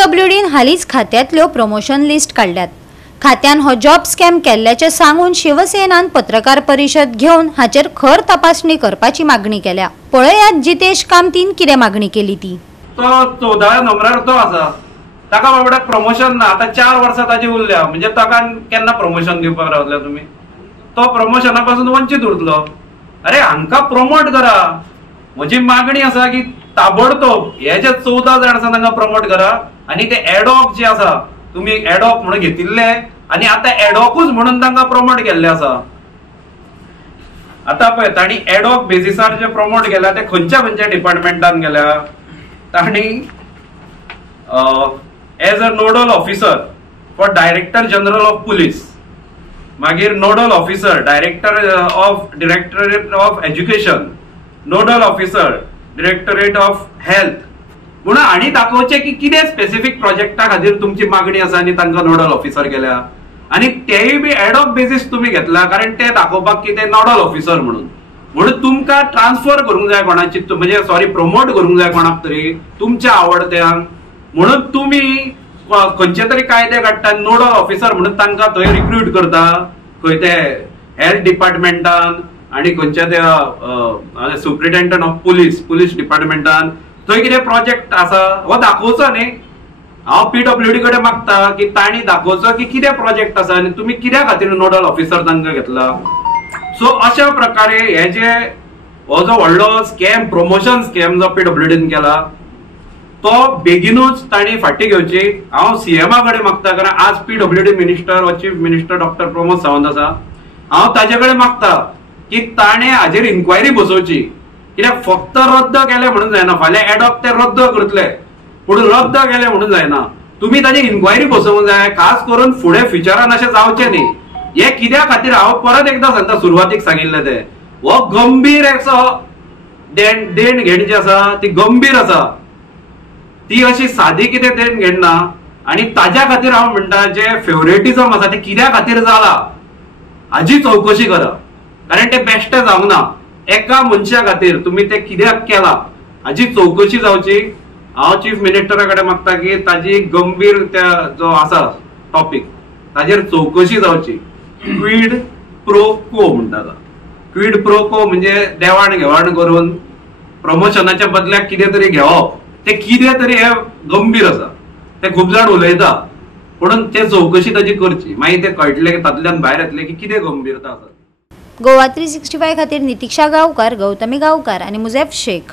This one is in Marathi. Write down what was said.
PWDन हालींच खात्यांतल्यो प्रमोशन लिस्ट काढल्यात। खात्यान हो जॉब स्कॅम केल्ल्याचे सांगून शिवसेनान पत्रकार परिषद घेवन हाचेर खर तपासणी करपाची मागणी केल्या। पळयात जितेश कामतीन कितें मागणी केली ती। तो 14 नंबरार तो आसा, ताका बाबड्याक प्रमोशन ना। आता 4 वर्सां ताजी उरल्या, म्हणजे ताका केन्ना प्रमोशन दिवपाक रावल्या तुमी? तो प्रमोशना पासून वंचित उरतलो। अरे हांकां प्रमोट करा। म्हजी मागणी आसा की ताबडतोब हे जे 14 जाण आसा तांकां प्रमोट करा आणि ते एडॉक जे आसा तुम्ही एडॉक म्हणून घेतिल्ले आणि आता एडॉकूच म्हणून तांकां प्रमोट केल्ले आसा। आता पळय तांणी एडॉक बेसिसार जे प्रमोट केल्या ते खंयच्या डिपार्टमेंटान केल्या। तांणी as a nodal officer for director general of police, मागीर nodal officer directorate of education, nodal officer directorate of health म्हणून आनी दाखोवचे की कितें स्पेसिफिक प्रोजेक्टा खातीर तुमची मागणी आसा आणि तांकां नोडल ऑफिसर केल्या। आणि तेय बी एडॉक बेसिस तुम्ही घेतला कारण ते दाखोवपाक की ते नोडल ऑफिसर म्हणून तुमकां ट्रान्सफर करूंक जाय कोणाची, म्हणजे सॉरी प्रमोट करूंक जाय कोणाक तरी तुमच्या आवडत्यांक म्हणून तुम्ही खंयचे तरी कायदे काडटा। नोडल ऑफिसर म्हणून तांकां थंय रिक्रूट करता, खंय ते हेल्थ डिपार्टमेंटान आणि खंयच्या त्या सुप्रिटेंडंट ऑफ पुलीस डिपार्टमेंटान थंय कितें प्रोजेक्ट आसा हो दाखोवचो न्ही। हांव PWD कडेन मागता की तांणी दाखोवचो की कितें प्रोजेक्ट आसा आणि तुम्ही कित्या खातीर नोडल ऑफिसर तांकां घेतला। सो अशा प्रकारे हे जे हो जो व्हडलो स्कॅम, प्रमोशन स्कॅम जो PWDन केला तो बेगीनूच तांणी फाटी घेवची। हांव CMA कडेन मागता, कारण आज PWD मिनिस्टर वा chief minister doctor Pramod Sawant आसा। हांव ताचे कडेन मागता की ताणें हाजेर इन्क्वायरी बसोवची, कित्याक फक्त रद्द केले म्हणून जायना। फाल्यां एडॉक ते रद्द करतले पूण रद्द केले म्हणून जायना, तुम्ही ताची इन्क्वायरी बसोवंक जाय। खास करून फुडें फ्युचरान अशें जावचें न्ही। हे कित्या खातीर हांव परत एकदां सांगता, सुरवातीक सांगिल्लें ते हो गंभीर असो देण घेण जी आसा ती गंभीर आसा, ती अशी सादी कितें देण घेण ना। आणि ताज्या खातीर हांव म्हणटा जे फेवरेटिझम आसा ते कित्या खातीर जाला हाजी चवकशी करा, कारण ते बेश्टे जावंक ना। एका मनशा खातीर तुम्ही ते कित्याक केला हाजी चवकशी जावची। हांव चीफ मिनिस्टरा कडेन मागता की ताजी गंभीर त्या जो आसा टॉपिक ताजेर चवकशी जावची। क्विड प्रो को म्हणटा, क्विड प्रो को म्हणजे देवाण घेवाण करून प्रमोशनाच्या बदल्याक कितें तरी घेवप, ते कितें तरी हे गंभीर आसा। ते खूब जाण उलयता म्हणून ते चवकशी ताजी करची, मागीर ते कळटले की तातूंतल्यान भायर येतले की कितें गंभीरता आसा। गोवा 365 खातीर नितीक्षा गांवकार, गौतमी गांवकार आणि मुजेफ शेख।